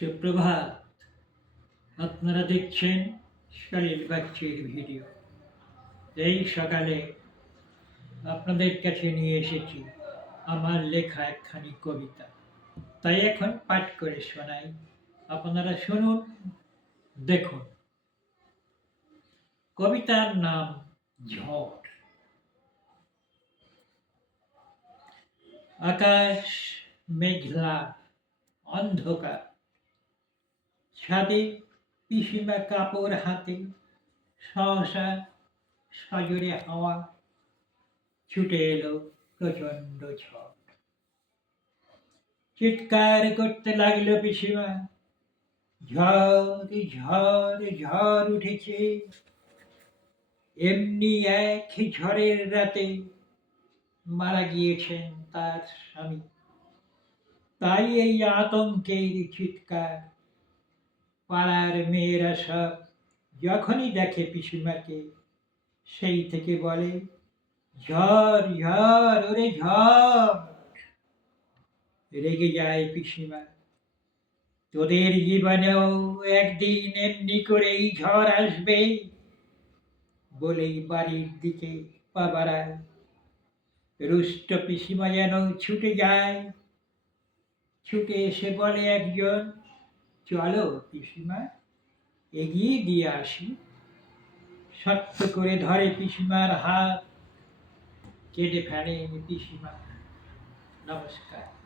সুপ্রভাত। আপনারা দেখছেন সলিল বাচ্চির ভিডিও। এই সকালে আপনাদের কাছে নিয়ে এসেছি আমার লেখা একখানি কবিতা। তাই এখন পাঠ করে শোনাই। আপনারা শুনুন, দেখুন। কবিতার নাম ঝড়। আকাশ মেঘলা, অন্ধকার। ছাদে পিসিমা কাপড় হাতে, সহসা সজোরে হাওয়া ছুটে এলো প্রচণ্ড ঝড়। চিৎকার করতে লাগল পিসিমা। ঝড় ঝড় ঝড় উঠেছে। এমনি এক ঝড়ের রাতে মারা গিয়েছেন তার স্বামী। তাই এই আতঙ্কের চিৎকার পাড়ার মেয়েরা সব যখনই দেখে পিসিমাকে সেই থেকে বলে, ঝড় ঝড়, ওরে ঝড়! রেগে যায় পিসিমা। তোদের জীবনেও একদিন এমনি করেই ঝড় আসবে, বলেই বাড়ির দিকে বাড়ায়। রুষ্ট পিসিমা যেন ছুটে যায়। ছুটে এসে বলে একজন চলো পিসিমা এগিয়ে দিয়ে আসি। শক্ত করে ধরে পিসিমার হাত কেটে ফেলে পিসিমা। নমস্কার।